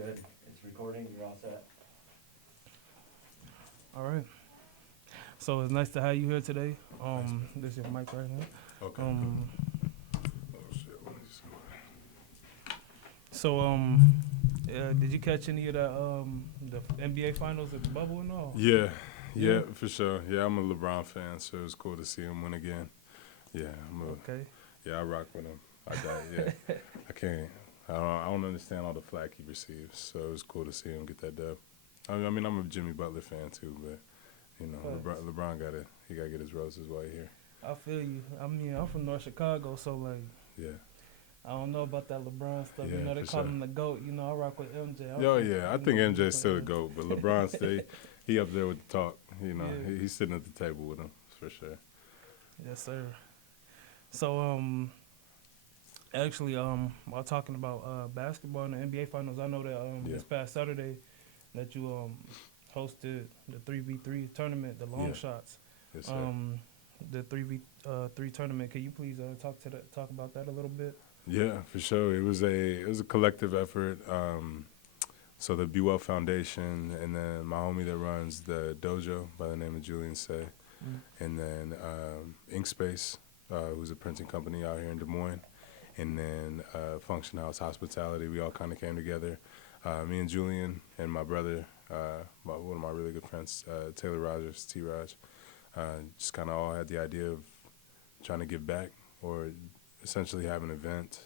good. It's recording. You're all set. All right. So it's nice to have you here today. Thanks, man. This is your mic right here. Okay. Oh shit. Let me just. So did you catch any of the NBA finals at the bubble and all? Yeah, for sure. Yeah, I'm a LeBron fan, so it was cool to see him win again. Yeah, Okay. Yeah, I rock with him. Yeah, I can't. I don't understand all the flack he receives, so it was cool to see him get that dub. I mean, I'm a Jimmy Butler fan too, but LeBron gotta get his roses while he's here. I feel you. I mean, I'm from North Chicago, so like, Yeah. I don't know about that LeBron stuff. Yeah, They for call sure. him the GOAT. I rock with MJ. I think MJ's still the GOAT, but LeBron he up there with the talk. Yeah. He's sitting at the table with him for sure. Yes, sir. So actually while talking about basketball and the NBA finals, I know that this past Saturday that you hosted the 3v3 tournament, the long shots. Yes, sir. The 3v3 tournament. Can you please talk about that a little bit? Yeah, for sure. It was a collective effort. So the B.Well Foundation, and then my homie that runs the dojo by the name of Julian Say, and then Inkspace, who's a printing company out here in Des Moines, and then Function House Hospitality. We all kind of came together. Me and Julian and my brother, one of my really good friends, Taylor Rogers, T-Raj, just kind of all had the idea of trying to give back, or essentially have an event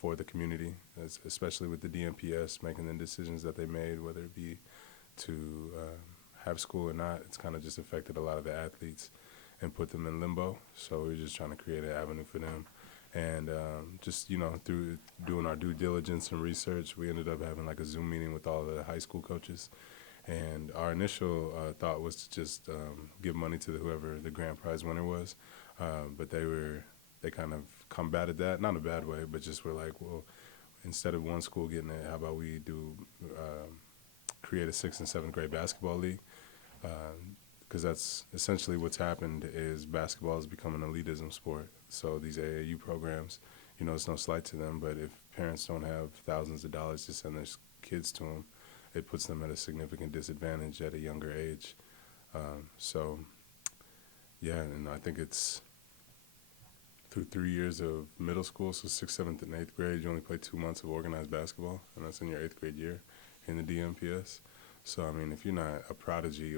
for the community, especially with the DMPS making the decisions that they made, whether it be to have school or not. It's kind of just affected a lot of the athletes and put them in limbo. So we're just trying to create an avenue for them. And just, through doing our due diligence and research, we ended up having like a Zoom meeting with all the high school coaches. And our initial thought was to just give money to whoever the grand prize winner was. But they kind of combated that, not in a bad way, but just were like, well, instead of one school getting it, how about we do create a 6th and 7th grade basketball league? Because that's essentially what's happened is basketball has become an elitism sport. So these AAU programs, it's no slight to them, but if parents don't have thousands of dollars to send their kids to them, it puts them at a significant disadvantage at a younger age. And I think it's through 3 years of middle school, so 6th, 7th, and 8th grade, you only play 2 months of organized basketball, and that's in your 8th grade year in the DMPS. So, I mean, if you're not a prodigy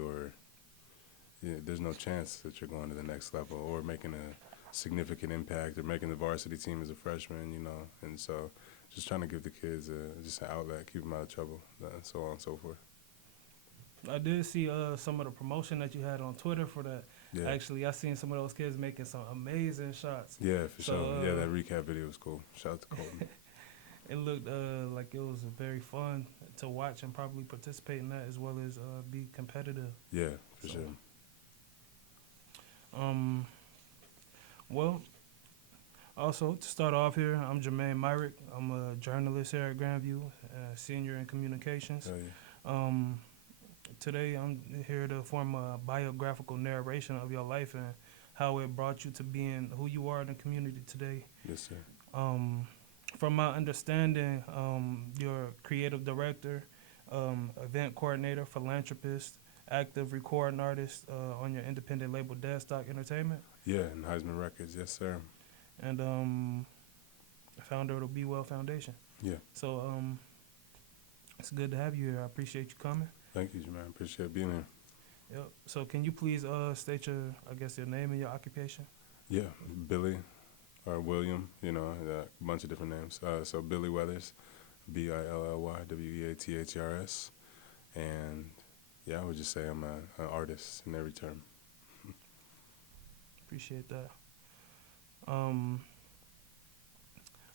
there's no chance that you're going to the next level or making a significant impact or making the varsity team as a freshman, And so just trying to give the kids just an outlet, keep them out of trouble, and so on and so forth. I did see some of the promotion that you had on Twitter for that. Yeah. Actually, I seen some of those kids making some amazing shots. Yeah, for sure. Yeah, that recap video was cool. Shout out to Colton. It looked like it was very fun to watch and probably participate in that as well as be competitive. Yeah, for sure. Well, also to start off here, I'm Jermaine Myrick. I'm a journalist here at Grandview, senior in communications. Oh, yeah. Today I'm here to form a biographical narration of your life and how it brought you to being who you are in the community today. Yes, sir. From my understanding, you're a creative director, event coordinator, philanthropist, active recording artist on your independent label Deadstock Entertainment. Yeah, and Heisman Records, yes, sir. And founder of the B.Well Foundation. Yeah. So it's good to have you here. I appreciate you coming. Thank you, Jermaine. Appreciate being here. Yep. So can you please state your name and your occupation? Yeah, Billy or William, a bunch of different names. So Billy Weathers, BILLYWEATHERS. And yeah, I would just say I'm an artist in every term. Appreciate that.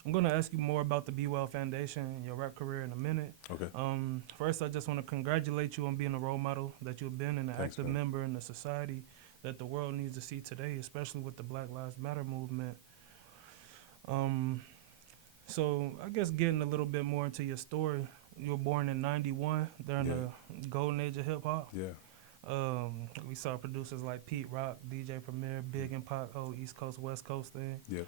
I'm going to ask you more about the B.Well Foundation and your rap career in a minute. Okay. First, I just want to congratulate you on being a role model that you've been and an Thanks, active man. member in the society that the world needs to see today, especially with the Black Lives Matter movement. So I guess getting a little bit more into your story, you were born in 91 during the golden age of hip-hop. Yeah. We saw producers like Pete Rock, DJ Premier, Big and Pac, whole East Coast, West Coast thing. Yeah.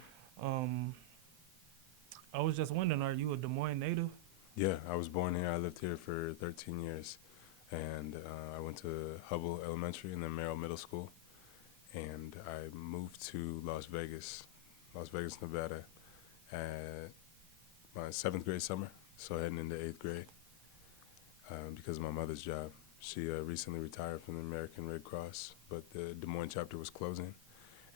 I was just wondering, are you a Des Moines native? Yeah, I was born here. I lived here for 13 years, and I went to Hubble Elementary and then Merrill Middle School, and I moved to Las Vegas, Nevada, at my 7th grade summer, so heading into 8th grade, because of my mother's job. She recently retired from the American Red Cross, but the Des Moines chapter was closing,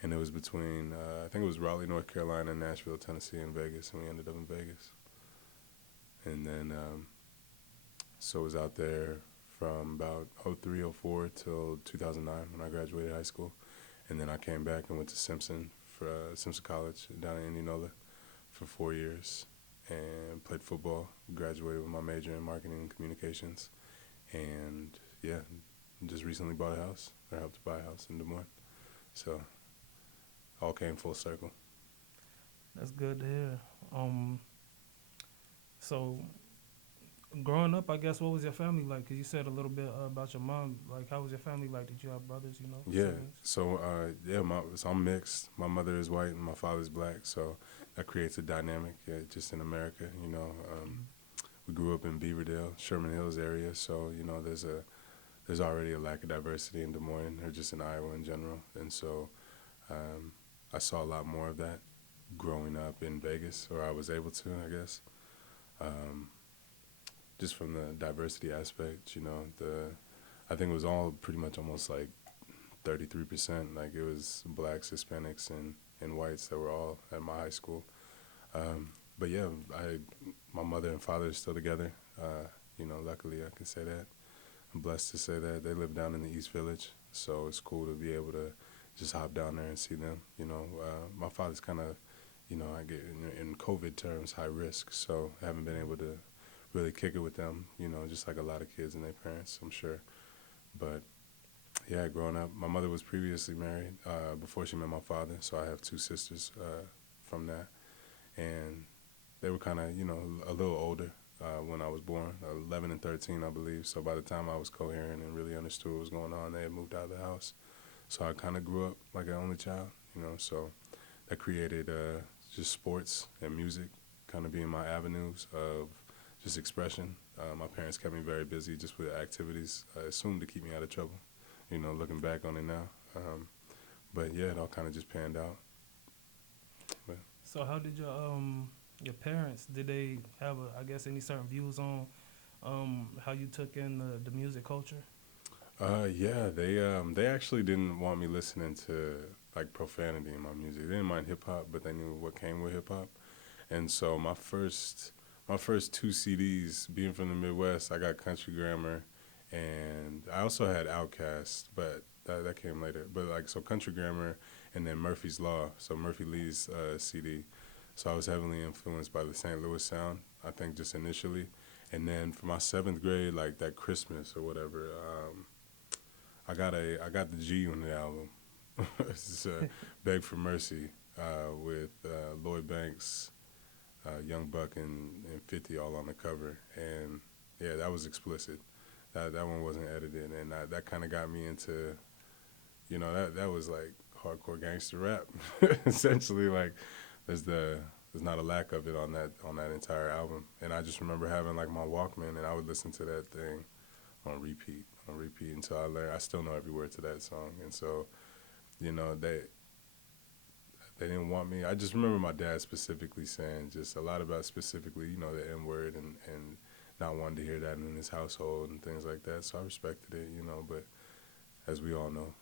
and it was between, I think it was Raleigh, North Carolina, Nashville, Tennessee, and Vegas, and we ended up in Vegas. And then, so I was out there from about '03, '04 till 2009 when I graduated high school. And then I came back and went to Simpson College down in Indianola for 4 years and played football, graduated with my major in marketing and communications. And yeah, just recently bought a house, or helped to buy a house in Des Moines. So all came full circle. That's good to hear. So growing up, I guess, what was your family like? 'Cause you said a little bit about your mom. Like, how was your family like? Did you have brothers? You know? Yeah. Siblings? So so I'm mixed. My mother is white and my father's black. So that creates a dynamic just in America. We grew up in Beaverdale, Sherman Hills area. So there's already a lack of diversity in Des Moines or just in Iowa in general. And so I saw a lot more of that growing up in Vegas, or I was able to, I guess. Just from the diversity aspect, I think it was all pretty much almost like 33%. Like it was blacks, Hispanics, and whites that were all at my high school. But yeah, my mother and father are still together. Luckily I can say that. I'm blessed to say that. They live down in the East Village, so it's cool to be able to just hop down there and see them. My father's kind of, I get in COVID terms, high risk, so I haven't been able to really kick it with them, just like a lot of kids and their parents, I'm sure. But yeah, growing up, my mother was previously married before she met my father, so I have two sisters from that. And they were kind of, a little older when I was born, 11 and 13, I believe. So by the time I was coherent and really understood what was going on, they had moved out of the house. So I kind of grew up like an only child, so that created just sports and music kind of being my avenues of just expression. My parents kept me very busy just with activities, assumed to keep me out of trouble, looking back on it now. But yeah, it all kind of just panned out. But. So how did your parents, did they have, I guess, any certain views on how you took in the music culture? Yeah, they actually didn't want me listening to like profanity in my music. They didn't mind hip hop, but they knew what came with hip hop. And so my first two CDs, being from the Midwest, I got Country Grammar, and I also had Outkast, but that came later. But so Country Grammar, and then Murphy's Law, so Murphy Lee's CD. So I was heavily influenced by the St. Louis sound, I think, just initially. And then for my 7th grade, like that Christmas or whatever, I got the G Unit album. It's Beg for Mercy with Lloyd Banks, Young Buck, and 50 all on the cover. And yeah, that was explicit. That one wasn't edited, and that kind of got me into, that was like hardcore gangster rap. Essentially, like there's not a lack of it on that entire album. And I just remember having like my Walkman, and I would listen to that thing on repeat until I learned. I still know every word to that song. And so, they didn't want me. I just remember my dad specifically saying just a lot about specifically, the N word and not wanting to hear that in his household and things like that. So I respected it, but as we all know,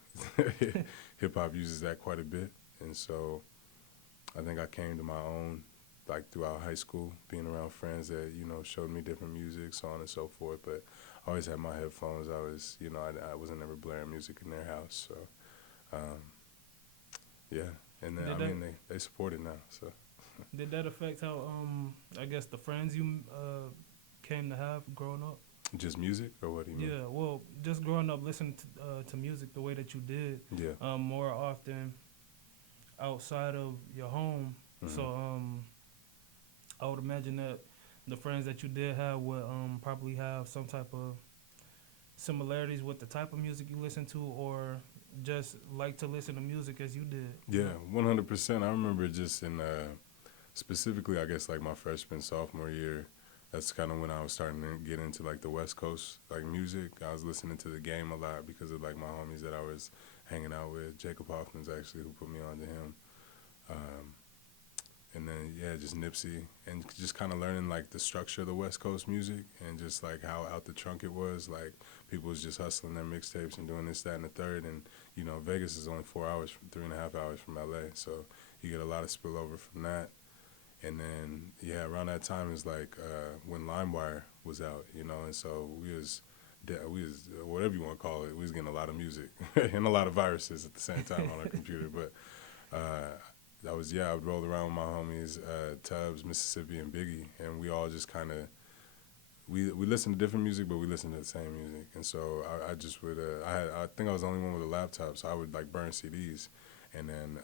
hip hop uses that quite a bit. And so I think I came to my own like throughout high school, being around friends that, showed me different music, so on and so forth. But I always had my headphones. I was, I wasn't ever blaring music in their house. So, yeah. And then, they support it now, so. Did that affect how, I guess, the friends you came to have growing up? Just music, or what do you mean? Yeah, well, just growing up listening to music the way that you did, yeah. More often outside of your home. Mm-hmm. So I would imagine that the friends that you did have would probably have some type of similarities with the type of music you listen to, or just like to listen to music as you did. Yeah, 100%. I remember just in specifically, I guess, like my freshman, sophomore year, that's kind of when I was starting to get into like the West Coast like music. I was listening to The Game a lot because of like my homies that I was hanging out with. Jacob Hoffman's actually who put me on to him. Um, and then yeah, just Nipsey, and just kind of learning like the structure of the West Coast music and just like how out the trunk it was. Like people was just hustling their mixtapes and doing this, that, and the third. And you know, Vegas is only 4 hours, 3.5 hours from LA, so you get a lot of spillover from that. And then yeah, around that time is like when LimeWire was out, you know, and so we was whatever you want to call it, we was getting a lot of music and a lot of viruses at the same time on our computer, but. I would roll around with my homies, Tubbs, Mississippi, and Biggie, and we all just kind of, we listened to different music, but we listened to the same music. And so I just would, I think I was the only one with a laptop, so I would like burn CDs. And then,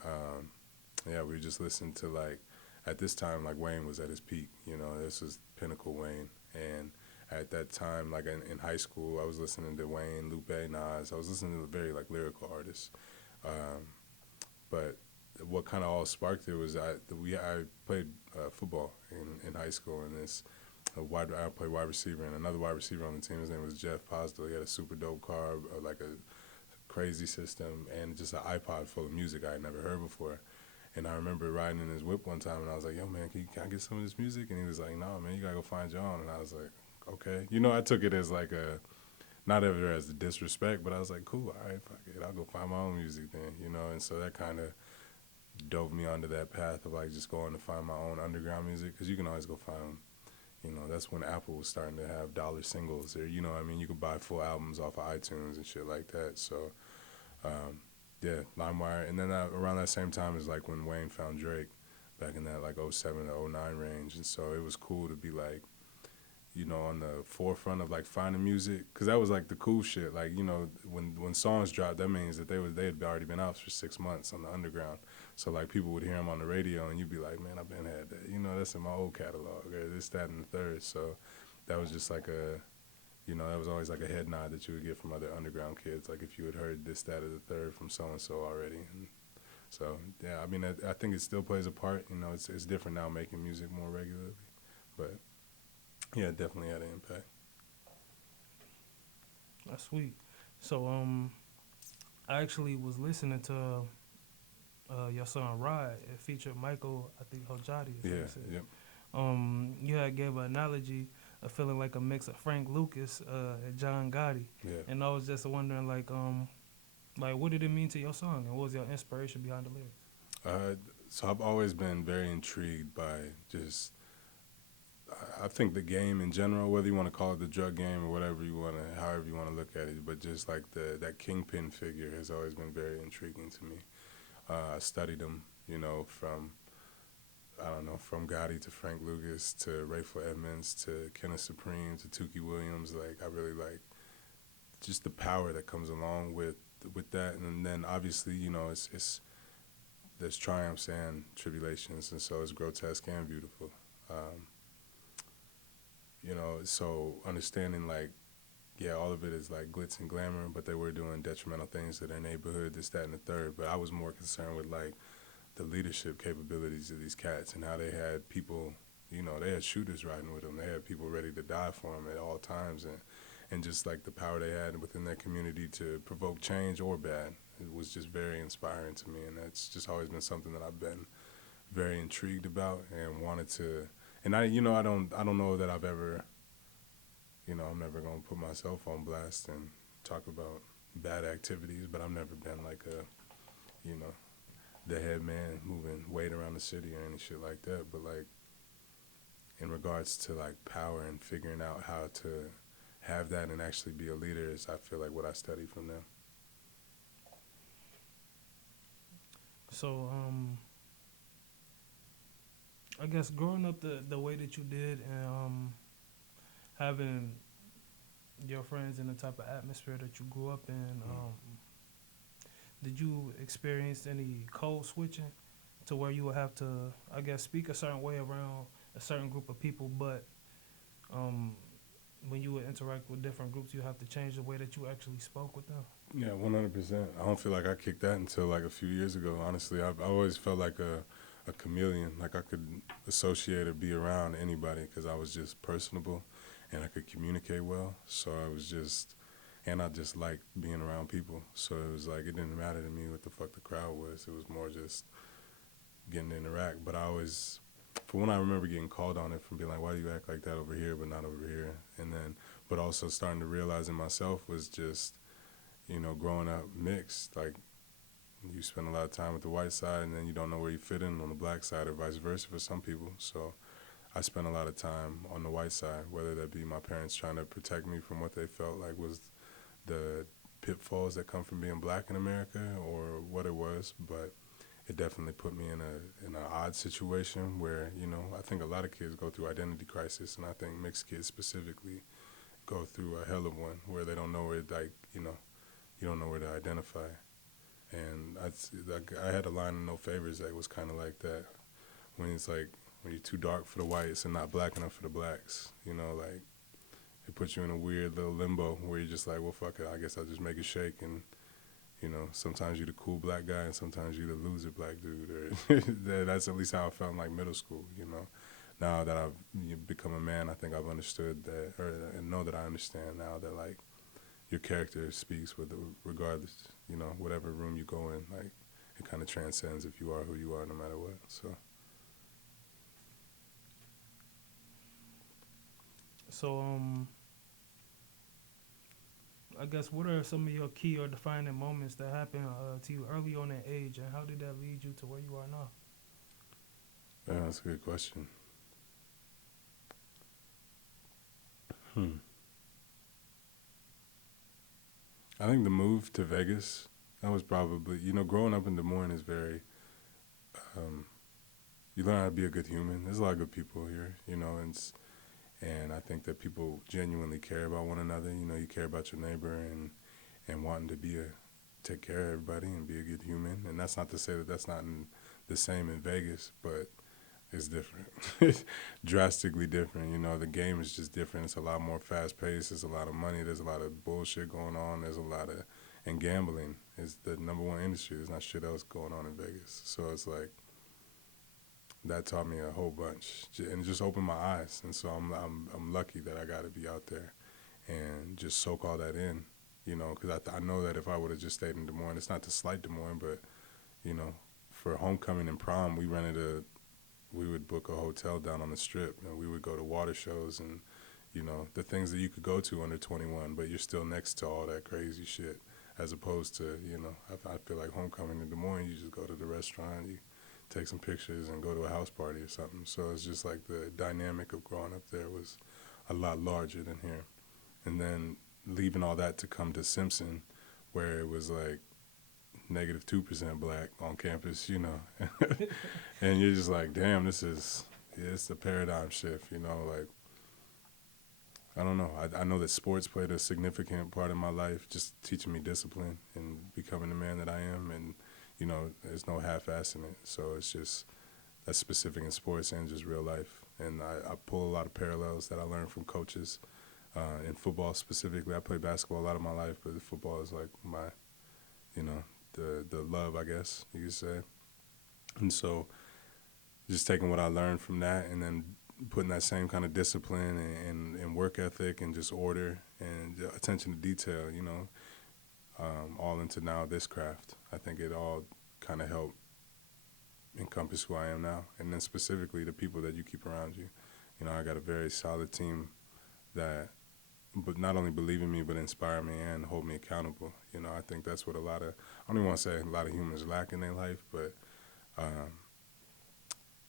yeah, we just listened to like, at this time, like Wayne was at his peak, you know, this was pinnacle Wayne. And at that time, like in high school, I was listening to Wayne, Lupe, Nas. I was listening to very like lyrical artists. But what kind of all sparked it was I played football in high school, and I played wide receiver, and another wide receiver on the team, his name was Jeff Postel. He had a super dope car, like a crazy system, and just an iPod full of music I had never heard before. And I remember riding in his whip one time, and I was like, yo, man, can I get some of this music? And he was like, no, man, you got to go find your own. And I was like, okay. You know, I took it as like not ever as a disrespect, but I was like, cool, all right, fuck it. I'll go find my own music then, you know? And so that kind of dove me onto that path of like just going to find my own underground music, because you can always go find, you know, that's when Apple was starting to have dollar singles, or you know what I mean, you could buy full albums off of iTunes and shit like that. So yeah, LimeWire. And then around that same time is like when Wayne found Drake, back in that like 07 to 09 range. And so it was cool to be like, you know, on the forefront of like finding music, because that was like the cool shit. Like, you know, when songs dropped, that means that they had already been out for 6 months on the underground. So like people would hear them on the radio, and you'd be like, man, I've been had that. You know, that's in my old catalog, or this, that, and the third. So that was just like you know, that was always like a head nod that you would get from other underground kids. Like if you had heard this, that, or the third from so and so already. And so yeah, I mean, I think it still plays a part. You know, it's different now making music more regularly, but. Yeah, it definitely had an impact. That's sweet. So I actually was listening to your song Ride. It featured Michael, I think Hojati. Yeah, yep. You had gave an analogy of feeling like a mix of Frank Lucas and John Gotti. Yeah. And I was just wondering like what did it mean to your song, and what was your inspiration behind the lyrics? So I've always been very intrigued by just, I think the game in general, whether you want to call it the drug game or whatever however you want to look at it, but just like that kingpin figure has always been very intriguing to me. I studied him, you know, from Gotti to Frank Lucas to Rayful Edmonds to Kenneth Supreme to Tukey Williams. Like, I really like just the power that comes along with that. And then obviously, you know, it's there's triumphs and tribulations, and so it's grotesque and beautiful. You know, so understanding like, yeah, all of it is like glitz and glamour, but they were doing detrimental things to their neighborhood, this, that, and the third. But I was more concerned with like the leadership capabilities of these cats and how they had people, you know, they had shooters riding with them. They had people ready to die for them at all times, and just like the power they had within their community to provoke change or bad. It was just very inspiring to me, and that's just always been something that I've been very intrigued about and wanted to. And I don't know that I've ever, you know, I'm never gonna put myself on blast and talk about bad activities, but I've never been like you know, the head man moving weight around the city or any shit like that. But like, in regards to like power and figuring out how to have that and actually be a leader is, I feel like, what I studied from them. So I guess growing up the way that you did, and having your friends in the type of atmosphere that you grew up in, did you experience any code switching to where you would have to, I guess, speak a certain way around a certain group of people, but when you would interact with different groups, you have to change the way that you actually spoke with them? Yeah, 100%. I don't feel like I kicked that until like a few years ago, honestly. I've always felt like a a chameleon. Like I could associate or be around anybody because I was just personable and I could communicate well. So I was just, and I just liked being around people. So it was like, it didn't matter to me what the fuck the crowd was. It was more just getting to interact. But I always, for when I remember getting called on it from being like, why do you act like that over here but not over here? And then, but also starting to realize in myself was just, you know, growing up mixed. Like, you spend a lot of time with the white side and then you don't know where you fit in on the black side or vice versa for some people. So I spent a lot of time on the white side, whether that be my parents trying to protect me from what they felt like was the pitfalls that come from being black in America or what it was. But it definitely put me in an odd situation where, you know, I think a lot of kids go through identity crisis, and I think mixed kids specifically go through a hell of one where they don't know where, like, you know, you don't know where to identify. And I had a line in No Favors that was kind of like that, when it's like, when you're too dark for the whites and not black enough for the blacks, you know, like, it puts you in a weird little limbo where you're just like, well, fuck it, I guess I'll just make it shake. And, you know, sometimes you're the cool black guy and sometimes you're the loser black dude. Or that's at least how I felt in, like, middle school, you know. Now that I've become a man, I think I've understood that, and know that I understand now that, like, your character speaks with regardless, you know, whatever room you go in, like, it kind of transcends if you are who you are no matter what. So, I guess what are some of your key or defining moments that happened to you early on in age, and how did that lead you to where you are now? Yeah, that's a good question. I think the move to Vegas, that was probably, you know, growing up in Des Moines is very, you learn how to be a good human. There's a lot of good people here, you know, and I think that people genuinely care about one another. You know, you care about your neighbor and wanting to take care of everybody and be a good human. And that's not to say that that's not the same in Vegas, but it's different. It's drastically different. You know, the game is just different. It's a lot more fast paced. There's a lot of money. There's a lot of bullshit going on. And gambling is the number one industry. There's not shit else going on in Vegas. So it's like, that taught me a whole bunch and just opened my eyes. And so I'm lucky that I got to be out there and just soak all that in, you know, because I know that if I would have just stayed in Des Moines, it's not to slight Des Moines, but, you know, for homecoming and prom, we would book a hotel down on the Strip, and we would go to water shows and, you know, the things that you could go to under 21, but you're still next to all that crazy shit, as opposed to, you know, I feel like homecoming in Des Moines, you just go to the restaurant, you take some pictures and go to a house party or something. So it's just like the dynamic of growing up there was a lot larger than here. And then leaving all that to come to Simpson, where it was like -2% black on campus, you know. And you're just like, damn, it's a paradigm shift, you know, like, I don't know. I know that sports played a significant part in my life, just teaching me discipline and becoming the man that I am. And, you know, there's no half-assing it. So it's just, that's specific in sports and just real life. And I pull a lot of parallels that I learned from coaches in football specifically. I played basketball a lot of my life, but football is like my, you know, the love, I guess you could say. And so just taking what I learned from that and then putting that same kind of discipline and work ethic and just order and attention to detail, you know, all into now this craft. I think it all kind of helped encompass who I am now. And then specifically the people that you keep around you. You know, I got a very solid team that but not only believe in me, but inspire me and hold me accountable. You know, I think that's what I don't even want to say a lot of humans lack in their life, but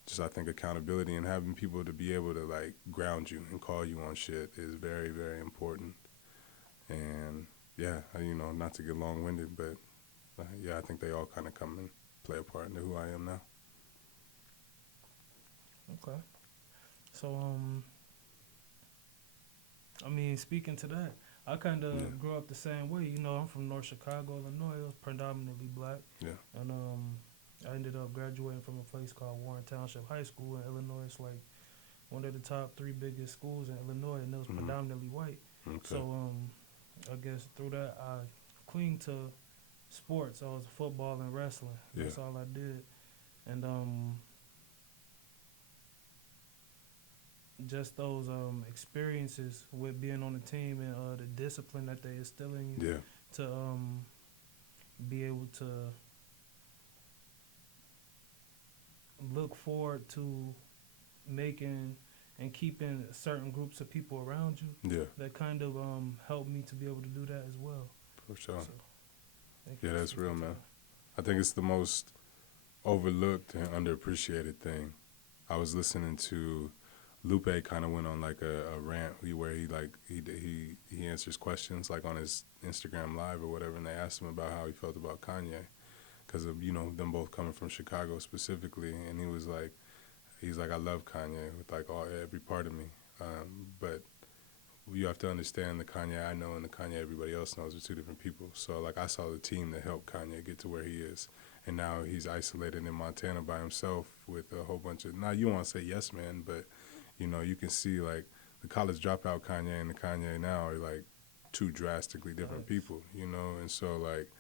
just I think accountability and having people to be able to, like, ground you and call you on shit is very, very important. And, yeah, you know, not to get long-winded, but, yeah, I think they all kind of come and play a part in who I am now. Okay. So, I mean, speaking to that, I kind of grew up the same way. You know, I'm from North Chicago, Illinois. It was predominantly black. Yeah. And I ended up graduating from a place called Warren Township High School in Illinois. It's like one of the top 3 biggest schools in Illinois, and it was predominantly white. Okay. So I guess through that, I cling to sports. I was football and wrestling. That's all I did. And just those experiences with being on the team and the discipline that they instill in you Yeah. to be able to look forward to making and keeping certain groups of people around you. Yeah. That kind of helped me to be able to do that as well. For sure. So, thank Yeah, you that's for real, your man. time. I think it's the most overlooked and underappreciated thing. I was listening to Lupe kind of went on like a rant where he answers questions like on his Instagram live or whatever, and they asked him about how he felt about Kanye because of them both coming from Chicago specifically, and he's like I love Kanye with like every part of me, but you have to understand the Kanye I know and the Kanye everybody else knows are two different people. So like I saw the team that helped Kanye get to where he is, and now he's isolated in Montana by himself with a whole bunch of, now you don't want to say yes man, but you can see like the college dropout Kanye and the Kanye now are like two drastically different people, and so like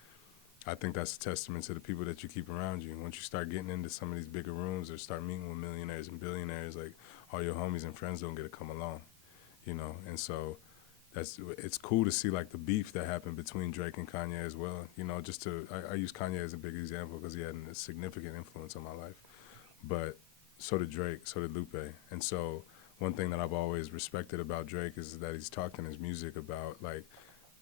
I think that's a testament to the people that you keep around you. Once you start getting into some of these bigger rooms or start meeting with millionaires and billionaires, like all your homies and friends don't get to come along, and so it's cool to see like the beef that happened between Drake and Kanye as well. I use Kanye as a big example because he had a significant influence on my life, but so did Drake, so did Lupe, and so one thing that I've always respected about Drake is that he's talked in his music about like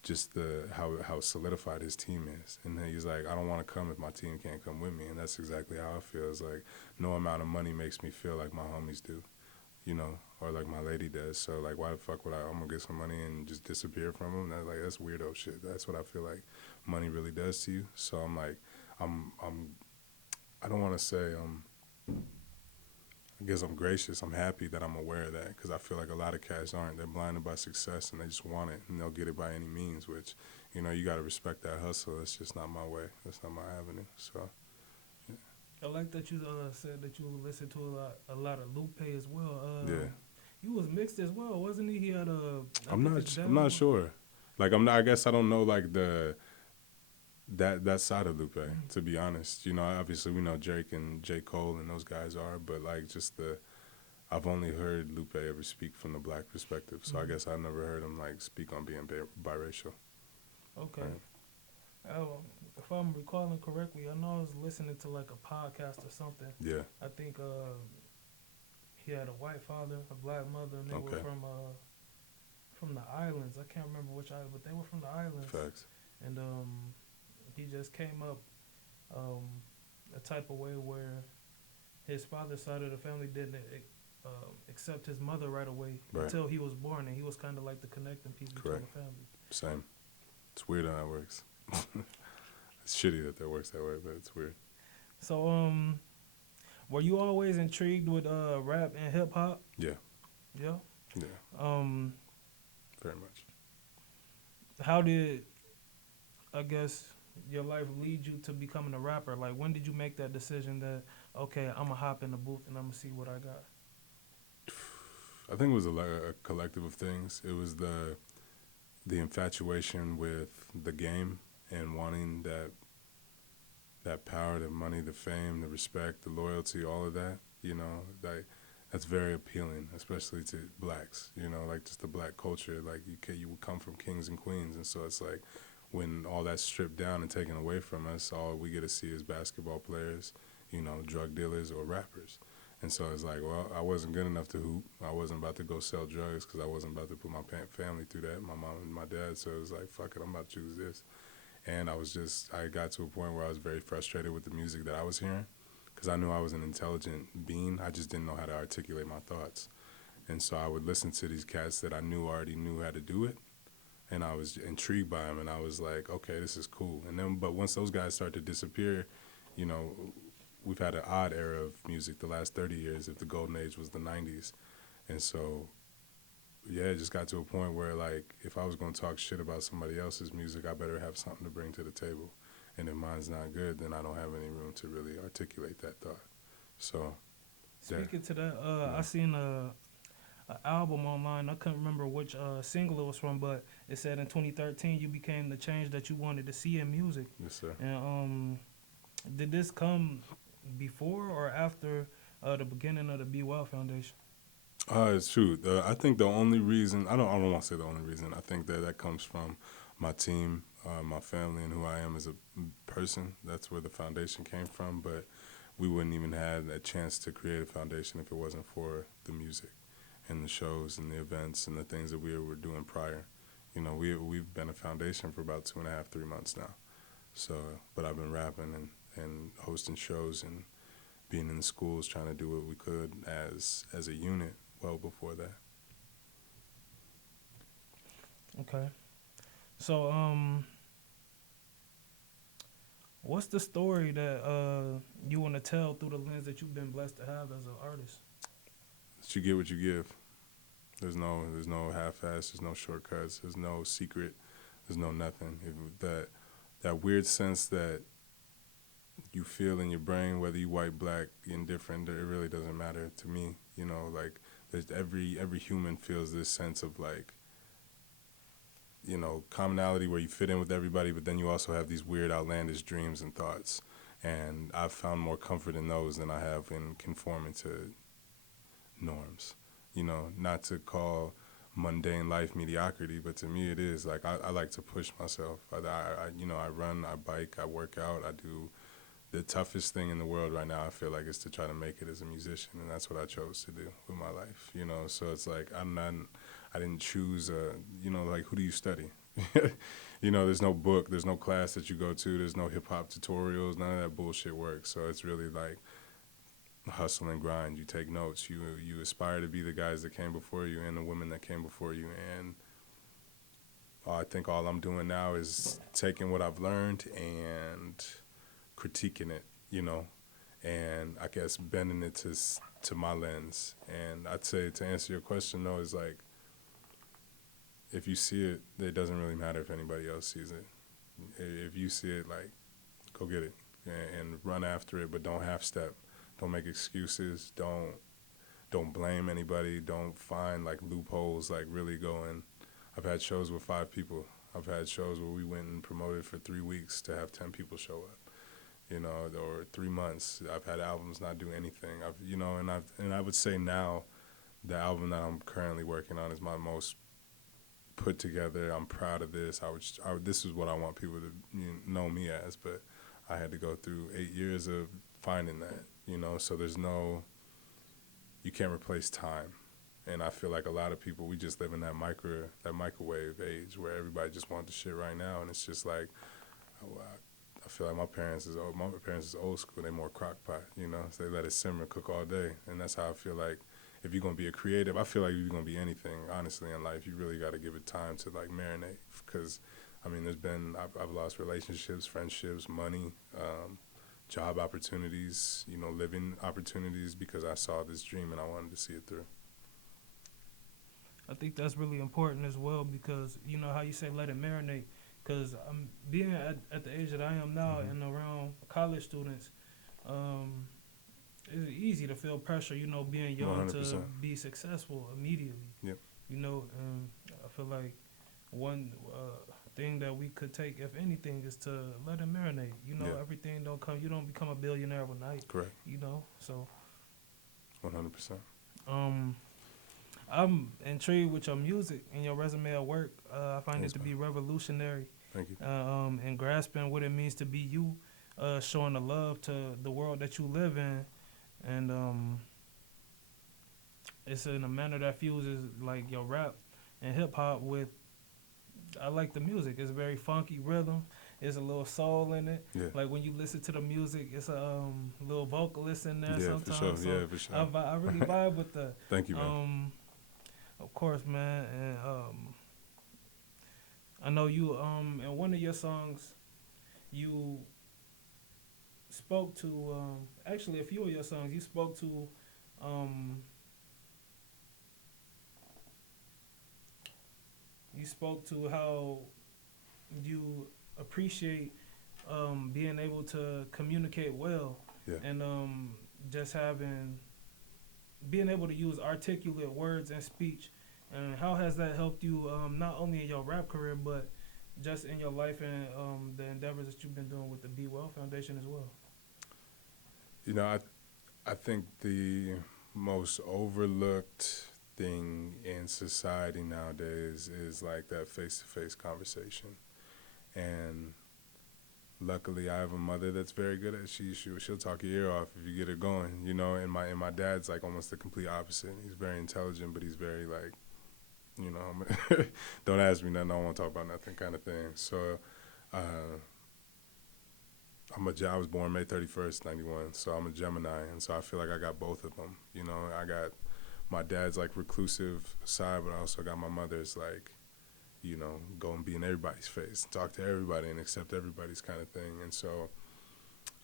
just how solidified his team is, and then he's like, I don't want to come if my team can't come with me, and that's exactly how I feel. It's like no amount of money makes me feel like my homies do, or like my lady does. So like, why the fuck would I'm gonna get some money and just disappear from them? That's weirdo shit. That's what I feel like money really does to you. So I'm like, I don't want to say I guess I'm gracious. I'm happy that I'm aware of that because I feel like a lot of cats aren't. They're blinded by success and they just want it and they'll get it by any means. Which you got to respect that hustle. It's just not my way. That's not my avenue. So. I like that you said that you listen to a lot of Lupe as well. Yeah. He was mixed as well, wasn't he? He had a. I'm not sure. Like I guess I don't know like that side of Lupe, to be honest. Obviously we know Drake and J. Cole and those guys are, but like I've only heard Lupe ever speak from the black perspective, so I guess I never heard him like speak on being biracial. Okay. Right. If I'm recalling correctly, I know I was listening to like a podcast or something. Yeah. I think he had a white father, a black mother, and they were from the islands. I can't remember which island, but they were from the islands. Facts. And he just came up a type of way where his father's side of the family didn't accept his mother right away until he was born, and he was kind of like the connecting piece between the family. Same. It's weird how that works. It's shitty that works that way, but it's weird. So, were you always intrigued with rap and hip hop? Yeah. Yeah. Yeah. Very much. How did, I guess, your life lead you to becoming a rapper? Like, when did you make that decision that, okay, I'm going to hop in the booth and I'm going to see what I got? I think it was a collective of things. It was the infatuation with the game and wanting that power, the money, the fame, the respect, the loyalty, all of that, that's very appealing, especially to blacks, like just the black culture. Like you would come from kings and queens, and so it's like when all that's stripped down and taken away from us, all we get to see is basketball players, drug dealers or rappers. And so it's like, well, I wasn't good enough to hoop. I wasn't about to go sell drugs because I wasn't about to put my family through that, my mom and my dad. So it was like, fuck it, I'm about to choose this. And I got to a point where I was very frustrated with the music that I was hearing because I knew I was an intelligent being. I just didn't know how to articulate my thoughts. And so I would listen to these cats that I already knew how to do it. And I was intrigued by them. And I was like, okay, this is cool. But once those guys start to disappear, we've had an odd era of music the last 30 years, if the golden age was the 90s. And so, yeah, it just got to a point where, like, if I was going to talk shit about somebody else's music, I better have something to bring to the table. And if mine's not good, then I don't have any room to really articulate that thought. So, speaking to that, I seen a album online. I couldn't remember which single it was from, but it said in 2013 you became the change that you wanted to see in music. Yes, sir. And did this come before or after the beginning of the B.Well Foundation? It's true. I think the only reason I don't want to say the only reason. I think that comes from my team, my family, and who I am as a person. That's where the foundation came from. But we wouldn't even have a chance to create a foundation if it wasn't for the music and the shows and the events and the things that we were doing prior. You know, we've been a foundation for about 2.5, 3 months now. So, but I've been rapping and hosting shows and being in the schools trying to do what we could as a unit well before that. Okay. So, what's the story that you want to tell through the lens that you've been blessed to have as an artist? But you get what you give. There's no half-ass. There's no shortcuts. There's no secret. There's no nothing. That weird sense that you feel in your brain, whether you white, black, indifferent, it really doesn't matter to me. You know, like there's every human feels this sense of like, you know, commonality where you fit in with everybody, but then you also have these weird outlandish dreams and thoughts. And I've found more comfort in those than I have in conforming to norms. You know, not to call mundane life mediocrity, but to me it is. Like I like to push myself. I run, I bike, I work out, I do. The toughest thing in the world right now, I feel like, is to try to make it as a musician, and that's what I chose to do with my life. You know, so it's like I didn't choose. You know, like who do you study? You know, there's no book, there's no class that you go to, there's no hip hop tutorials, none of that bullshit works. So it's really like hustle and grind. You take notes. You aspire to be the guys that came before you and the women that came before you. And I think all I'm doing now is taking what I've learned and critiquing it, you know, and I guess bending it to my lens. And I'd say, to answer your question though, is like, if you see it, it doesn't really matter if anybody else sees it. If you see it, like, go get it and run after it, but don't half step. Don't make excuses. Don't blame anybody. Don't find like loopholes. Like really go in. I've had shows with 5 people. I've had shows where we went and promoted for 3 weeks to have 10 people show up. You know, or 3 months. I've had albums not do anything. And I would say now, the album that I'm currently working on is my most put together. I'm proud of this. This is what I want people to know me as. But I had to go through 8 years of finding that. You know, so you can't replace time. And I feel like a lot of people, we just live in that microwave age where everybody just wants the shit right now. And it's just like, I feel like my parents is old school. They more crock pot, you know. So they let it simmer, cook all day. And that's how I feel like if you're going to be a creative, I feel like if you're going to be anything, honestly, in life, you really got to give it time to like marinate. Because, I mean, I've lost relationships, friendships, money, job opportunities, you know, living opportunities because I saw this dream and I wanted to see it through. I think that's really important as well because, you know, how you say let it marinate. Because I'm being at the age that I am now and around college students, it's easy to feel pressure, you know, being young 100%. to be successful immediately. Yep. You know, I feel like one thing that we could take, if anything, is to let it marinate. You know, everything don't come. You don't become a billionaire overnight. Correct. You know, so 100%. I'm intrigued with your music and your resume at work. I find it to be revolutionary. Thank you. And grasping what it means to be you, showing the love to the world that you live in, and it's in a manner that fuses like your rap and hip hop with. I like the music. It's very funky rhythm. There's a little soul in it. Yeah. Like when you listen to the music, it's a little vocalist in there sometimes. For sure. So Yeah, for sure. I really vibe with that. Thank you, man. Of course, man. And I know you in one of your songs, you spoke to actually a few of your songs. You spoke to how you appreciate being able to communicate well, and just being able to use articulate words and speech. And how has that helped you not only in your rap career but just in your life and the endeavors that you've been doing with the B.Well Foundation as well? You know, I think the most overlooked thing in society nowadays is like that face-to-face conversation. And luckily, I have a mother that's very good at she'll talk your ear off if you get it going, you know. And my dad's like almost the complete opposite. He's very intelligent, but he's very like, you know, don't ask me nothing, I don't want to talk about nothing kind of thing. So uh, I was born May 31st, 91, so I'm a Gemini, and so I feel like I got both of them. You know, I got my dad's like reclusive side, but I also got my mother's like, you know, go and be in everybody's face, talk to everybody and accept everybody's kind of thing. And so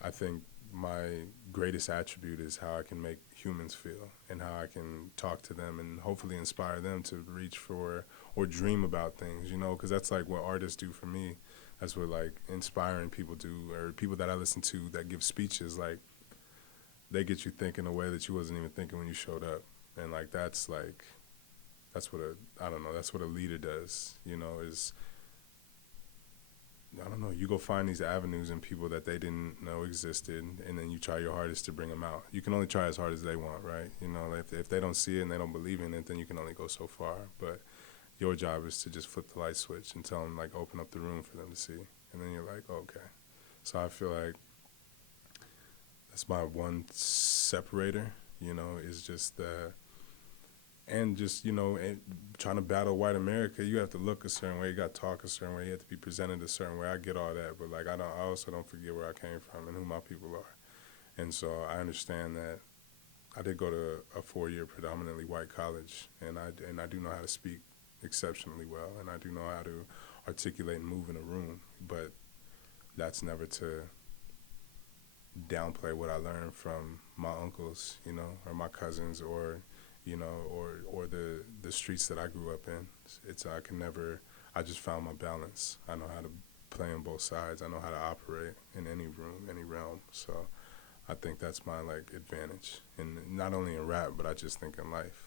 I think my greatest attribute is how I can make humans feel and how I can talk to them and hopefully inspire them to reach for or dream about things, you know, because that's like what artists do for me. That's what like inspiring people do, or people that I listen to that give speeches, like they get you thinking a way that you wasn't even thinking when you showed up. And like that's what that's what a leader does, you know, is I don't know, you go find these avenues in people that they didn't know existed, and then you try your hardest to bring them out. You can only try as hard as they want, right? You know, if they don't see it and they don't believe in it, then you can only go so far. But your job is to just flip the light switch and tell them, like, open up the room for them to see. And then you're like, okay. So I feel like that's my one separator, you know, is just the, and just, you know, trying to battle white America, you have to look a certain way, you got to talk a certain way, you have to be presented a certain way. I get all that, but, like, I also don't forget where I came from and who my people are. And so I understand that I did go to a 4-year predominantly white college, and I do know how to speak exceptionally well, and I do know how to articulate and move in a room, but that's never to downplay what I learned from my uncles, you know, or my cousins, or, you know, or the streets that I grew up in. I just found my balance. I know how to play on both sides. I know how to operate in any room, any realm. So I think that's my, like, advantage, and not only in rap, but I just think in life.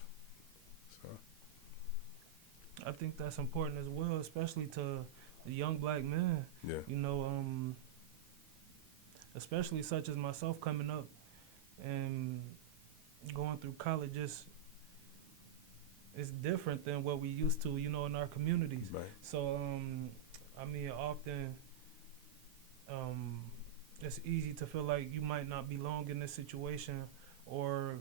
So I think that's important as well, especially to the young black men. yeah, You know, especially such as myself coming up and going through college. It's different than what we used to, you know, in our communities. right. So, I mean, often it's easy to feel like you might not belong in this situation, or,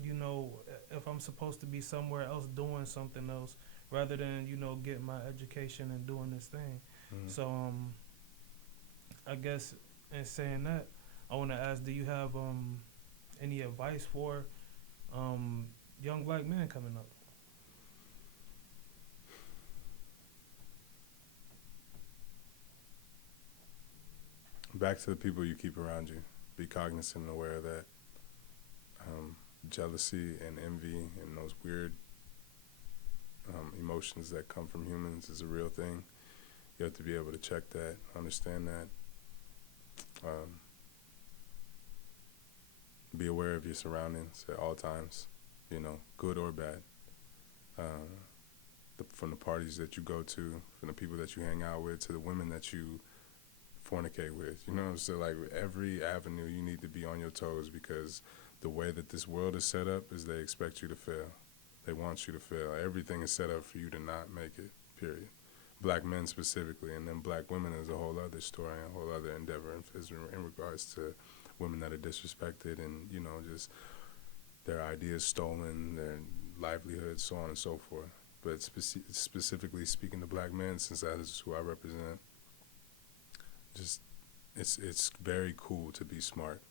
you know, if I'm supposed to be somewhere else doing something else rather than, you know, getting my education and doing this thing. Mm-hmm. So, I guess in saying that, I want to ask, do you have any advice for young black men coming up? Back to the people you keep around you. Be cognizant and aware of that. Jealousy and envy and those weird emotions that come from humans is a real thing. You have to be able to check that, understand that. Be aware of your surroundings at all times, you know, good or bad. From the parties that you go to, from the people that you hang out with, to the women that you fornicate with, you know. So, like, every avenue you need to be on your toes, because the way that this world is set up is they expect you to fail. They want you to fail. Everything is set up for you to not make it, period. Black men specifically, and then black women is a whole other story, a whole other endeavor in regards to women that are disrespected and, you know, just their ideas stolen, their livelihoods, so on and so forth. But specifically speaking to black men, since that is who I represent, just it's very cool to be smart.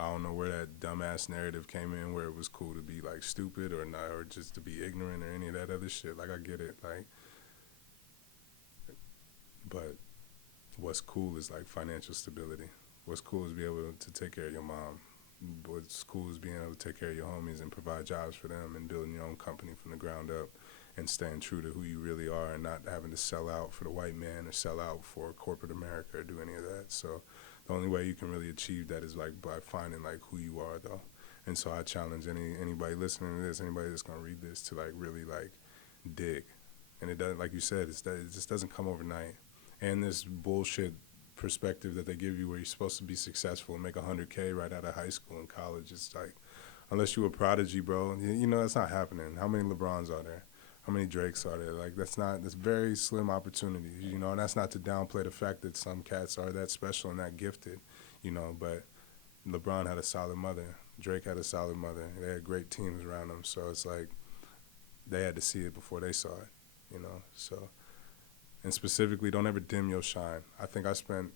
I don't know where that dumbass narrative came in, where it was cool to be, like, stupid or not, or just to be ignorant or any of that other shit. Like, I get it, like, but what's cool is, like, financial stability. What's cool is being able to take care of your mom. What's cool is being able to take care of your homies and provide jobs for them and building your own company from the ground up and staying true to who you really are and not having to sell out for the white man or sell out for corporate America or do any of that. So the only way you can really achieve that is, like, by finding, like, who you are, though. And so I challenge anybody listening to this, anybody that's going to read this, to, like, really, like, dig. And it doesn't, like you said, it just doesn't come overnight. And this bullshit perspective that they give you where you're supposed to be successful and make $100K right out of high school and college, it's like, unless you a prodigy, bro. You know that's not happening. How many LeBrons are there? How many Drakes are there? Like that's very slim opportunities, you know. And that's not to downplay the fact that some cats are that special and that gifted, you know. But LeBron had a solid mother. Drake had a solid mother. They had great teams around them. So it's like they had to see it before they saw it, you know. So, and specifically, don't ever dim your shine. I think I spent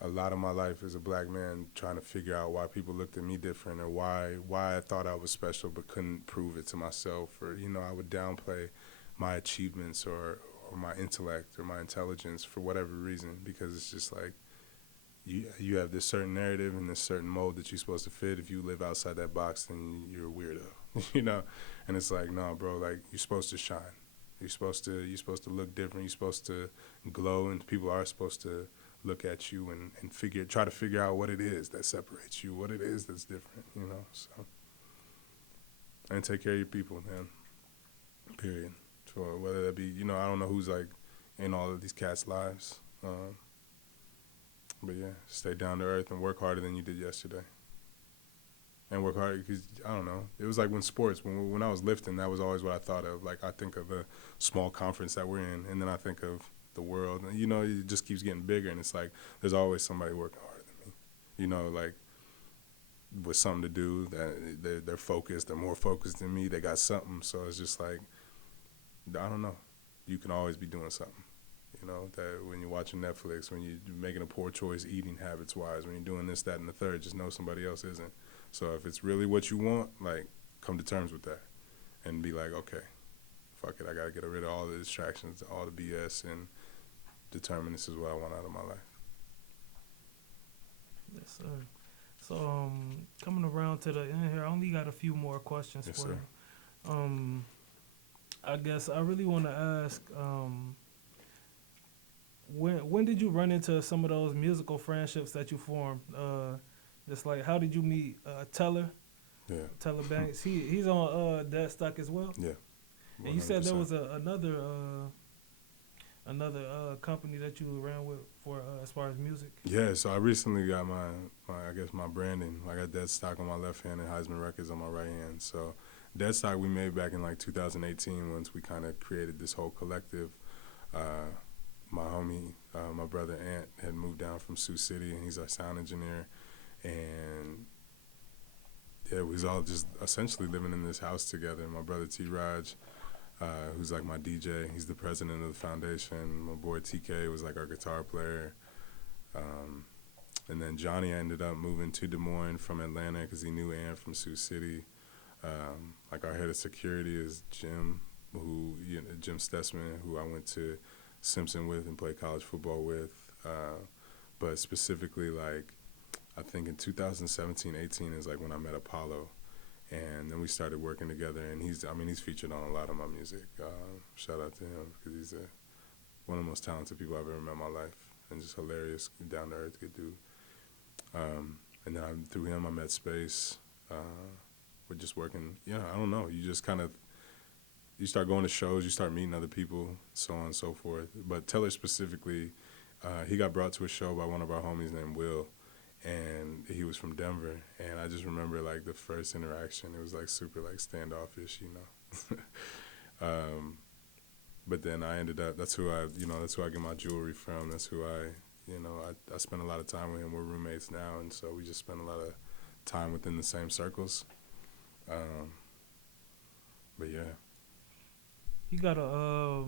a lot of my life as a black man trying to figure out why people looked at me different, or why I thought I was special but couldn't prove it to myself, or you know, I would downplay my achievements or my intellect or my intelligence for whatever reason, because it's just like you have this certain narrative and this certain mold that you're supposed to fit. If you live outside that box, then you're a weirdo, you know. And it's like, no, bro, like you're supposed to shine. You're supposed to look different. You're supposed to glow, and people are supposed to look at you and try to figure out what it is that separates you, what it is that's different, you know. So, and take care of your people, man. Period. So whether that be, you know, I don't know who's like in all of these cats' lives, but yeah, stay down to earth and work harder than you did yesterday. And work hard because I don't know. It was like when I was lifting, that was always what I thought of. Like I think of the small conference that we're in, and then I think of the world. And, you know, it just keeps getting bigger, and it's like there's always somebody working harder than me. You know, like with something to do, that they're focused, they're more focused than me. They got something, so it's just like I don't know. You can always be doing something. You know, that when you're watching Netflix, when you're making a poor choice eating habits wise, when you're doing this, that, and the third, just know somebody else isn't. So if it's really what you want, like, come to terms with that and be like, okay, fuck it, I got to get rid of all the distractions, all the BS, and determine this is what I want out of my life. Yes, sir. So, coming around to the end here, I only got a few more questions Yes, for sir. you. I guess I really want to ask, when did you run into some of those musical friendships that you formed? Just like, how did you meet Teller Yeah. Banks? He's on Dead Stock as well. Yeah. 100%. And you said there was another company that you ran with for as far as music. Yeah, so I recently got my branding. I got Dead Stock on my left hand and Heisman Records on my right hand. So Dead Stock we made back in like 2018 once we kind of created this whole collective. My homie, my brother Ant, had moved down from Sioux City, and he's our sound engineer. And yeah, we was all just essentially living in this house together. My brother T. Raj, who's like my DJ, he's the president of the foundation. My boy TK was like our guitar player. And then Johnny ended up moving to Des Moines from Atlanta because he knew Ant from Sioux City. Like our head of security is Jim Stessman, who I went to Simpson with and played college football with. But specifically, like, I think in 2017-18 is like when I met Apollo, and then we started working together. And he's featured on a lot of my music. Shout out to him because he's one of the most talented people I've ever met in my life, and just hilarious, down to earth, good dude. And then through him I met Space. We're just working. Yeah, I don't know. You just kind of you start going to shows, you start meeting other people, so on and so forth. But Teller specifically, he got brought to a show by one of our homies named Will. And he was from Denver, and I just remember like the first interaction. It was like super like standoffish, you know. But then I ended up. That's who I get my jewelry from. That's who I spent a lot of time with him. We're roommates now, and so we just spend a lot of time within the same circles. But yeah, He got a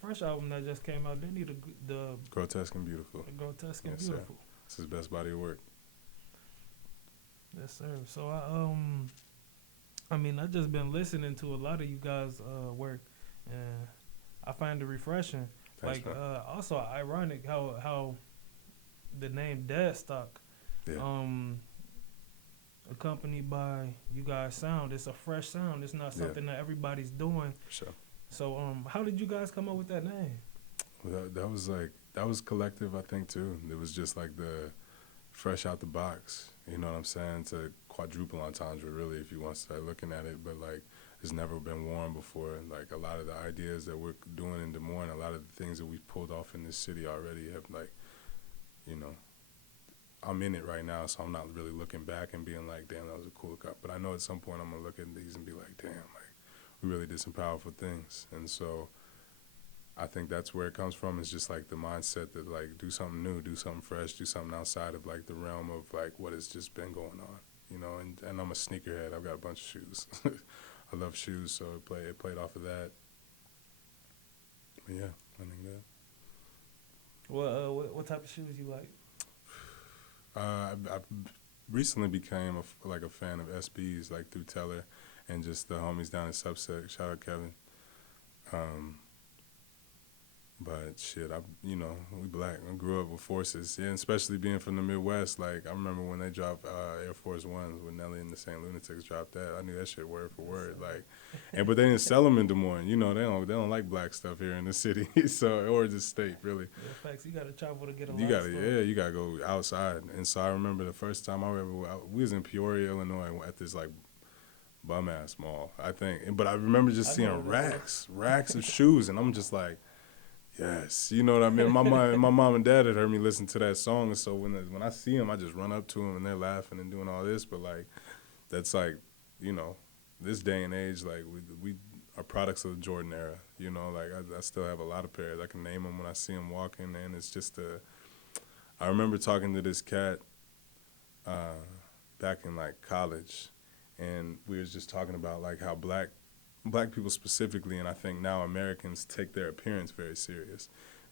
fresh album that just came out. Didn't he? The Grotesque and Beautiful. Grotesque and Yes, sir. Beautiful. It's his best body of work. Yes, sir. So I just been listening to a lot of you guys' work, and I find it refreshing. Thanks, like man. also ironic how the name Dead Stock, Yeah. accompanied by you guys' sound. It's a fresh sound. It's not something that everybody's doing. For sure. So how did you guys come up with that name? Well, that was collective, I think, too. It was just like the fresh out the box, you know what I'm saying? To quadruple entendre, really, if you want to start looking at it. But, like, it's never been worn before. And, like, a lot of the ideas that we're doing in Des Moines, a lot of the things that we've pulled off in this city already have, like, you know, I'm in it right now, so I'm not really looking back and being like, damn, that was a cool cut. But I know at some point I'm gonna look at these and be like, damn, like we really did some powerful things. And so I think that's where it comes from. It's just like the mindset that like do something new, do something fresh, do something outside of like the realm of like what has just been going on, you know. And I'm a sneakerhead. I've got a bunch of shoes. I love shoes, so it played off of that. But yeah, I think that. What type of shoes you like? I recently became like a fan of SBs, like through Teller, and just the homies down in Subsec. Shout out Kevin. But shit, we black. I grew up with forces, yeah, and especially being from the Midwest. Like I remember when they dropped Air Force Ones, when Nelly and the St. Lunatics dropped that. I knew that shit word for word. Like, but they didn't sell them in Des Moines. You know, they don't like black stuff here in the city, so or the state really. Yeah, facts. You gotta travel to get a lot You of gotta, stuff. yeah, you gotta go outside. And so I remember the first time we was in Peoria, Illinois, at this like bum ass mall, I think. But I remember just seeing racks of shoes, and I'm just like, yes, you know what I mean. My mom and dad had heard me listen to that song, and so when I see them, I just run up to them, and they're laughing and doing all this. But like, that's like, you know, this day and age, like we are products of the Jordan era. You know, like I still have a lot of pairs. I can name them when I see them walking, and it's just I remember talking to this cat back in like college, and we was just talking about like how black people specifically, and I think now Americans take their appearance very serious.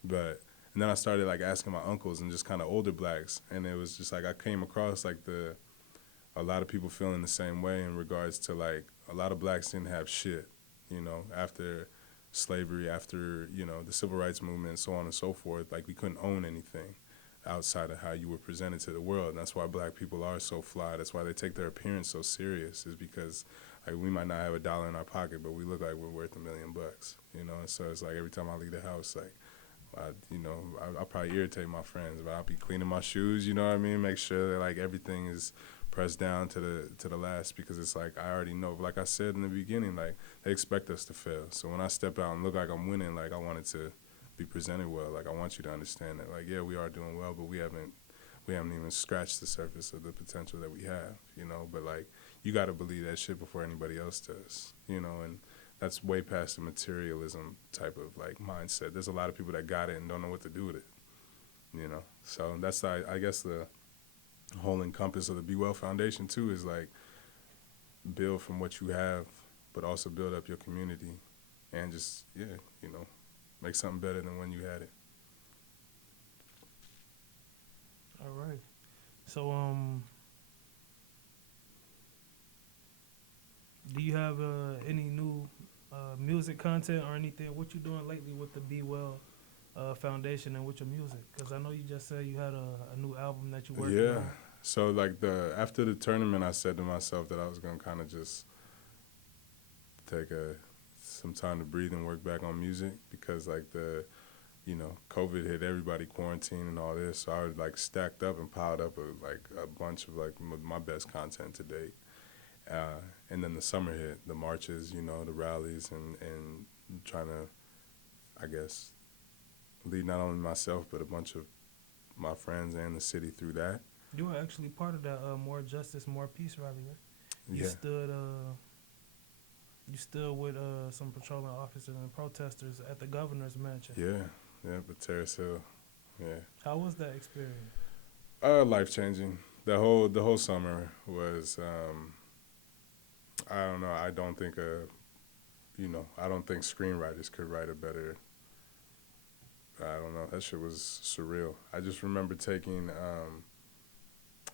And then I started like asking my uncles and just kind of older blacks, and it was just like I came across like a lot of people feeling the same way in regards to like a lot of blacks didn't have shit, you know, after slavery, after, you know, the civil rights movement, so on and so forth. Like we couldn't own anything outside of how you were presented to the world. And that's why black people are so fly. That's why they take their appearance so serious, is because like we might not have $1 in our pocket, but we look like we're worth $1 million, you know. And so it's like every time I leave the house, like I'll probably irritate my friends, but I'll be cleaning my shoes, you know what I mean? Make sure that like everything is pressed down to the last, because it's like I already know. Like I said in the beginning, like they expect us to fail. So when I step out and look like I'm winning, like I want it to be presented well. Like I want you to understand that, like, yeah, we are doing well, but we haven't even scratched the surface of the potential that we have, you know. But like you got to believe that shit before anybody else does, you know. And that's way past the materialism type of like mindset. There's a lot of people that got it and don't know what to do with it, you know. So that's I guess the whole encompass of the B.Well Foundation too, is like build from what you have, but also build up your community, and just make something better than when you had it. All right. So do you have any new music content or anything? What you doing lately with the B.Well Foundation and with your music? Because I know you just said you had a new album that you working on. Yeah. So like after the tournament, I said to myself that I was gonna kind of just take some time to breathe and work back on music, because like COVID hit everybody, quarantine and all this. So I was like stacked up and piled up a bunch of like my best content to date. And then the summer hit, the marches, the rallies, and trying to, I guess, lead not only myself but a bunch of my friends and the city through that. You were actually part of that More Justice, More Peace rally, right? You stood with some patrolling officers and protesters at the governor's mansion. Yeah, but Terrace Hill, yeah. How was that experience? Life-changing. The whole summer was, I don't know, I don't think screenwriters could write a better, I don't know, that shit was surreal. I just remember taking,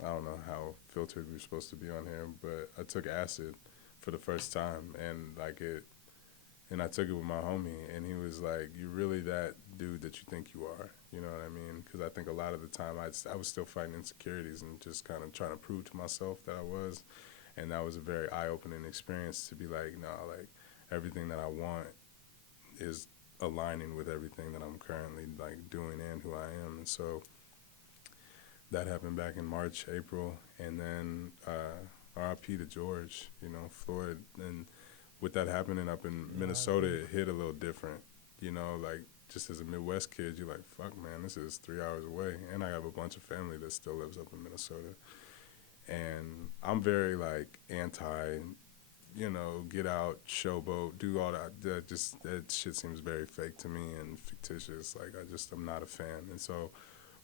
I don't know how filtered we're supposed to be on here, but I took acid for the first time, and I took it with my homie, and he was like, "You're really that dude that you think you are," you know what I mean? Because I think a lot of the time I was still fighting insecurities and just kind of trying to prove to myself that I was, and that was a very eye-opening experience to be like, no, like everything that I want is aligning with everything that I'm currently like doing and who I am. And so that happened back in March, April, and then RIP to George, Floyd. And with that happening up in Minnesota, it hit a little different, like just as a Midwest kid, you're like, fuck, man, this is 3 hours away. And I have a bunch of family that still lives up in Minnesota. And I'm very, like, anti, get out, showboat, do all that. That shit seems very fake to me and fictitious. Like, I'm not a fan. And so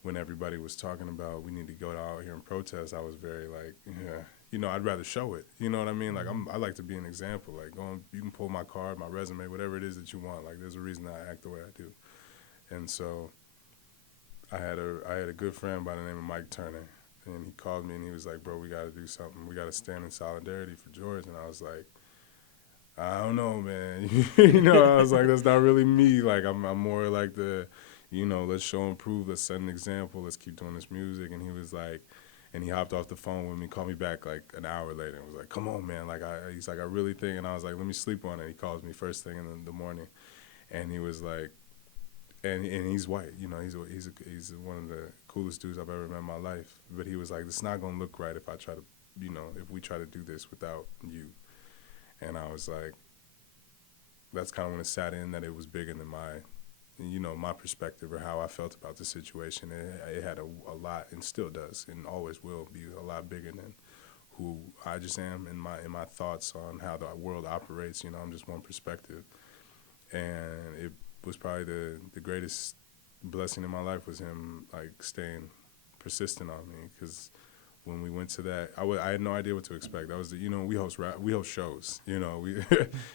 when everybody was talking about we need to go out here and protest, I was very, like, yeah, I'd rather show it. You know what I mean? Like, I like to be an example. Like, you can pull my card, my resume, whatever it is that you want. Like, there's a reason I act the way I do. And so I had a good friend by the name of Mike Turner. And he called me and he was like, bro, we got to do something. We got to stand in solidarity for George. And I was like, I don't know, man. I was like, that's not really me. Like, I'm more like let's show and prove, let's set an example, let's keep doing this music. And he was like, and he hopped off the phone with me, called me back like an hour later and was like, come on, man. Like, he's like, I really think. And I was like, let me sleep on it. He calls me first thing in the morning. And he was like, and he's white, he's one of the coolest dudes I've ever met in my life. But he was like, it's not gonna look right if I try to, if we try to do this without you. And I was like, that's kind of when it sat in that it was bigger than my perspective or how I felt about the situation. It had a lot, and still does, and always will be a lot bigger than who I just am in my thoughts on how the world operates. I'm just one perspective, and it was probably the greatest blessing in my life was him like staying persistent on me, because when we went to that, I had no idea what to expect. That was we host shows, we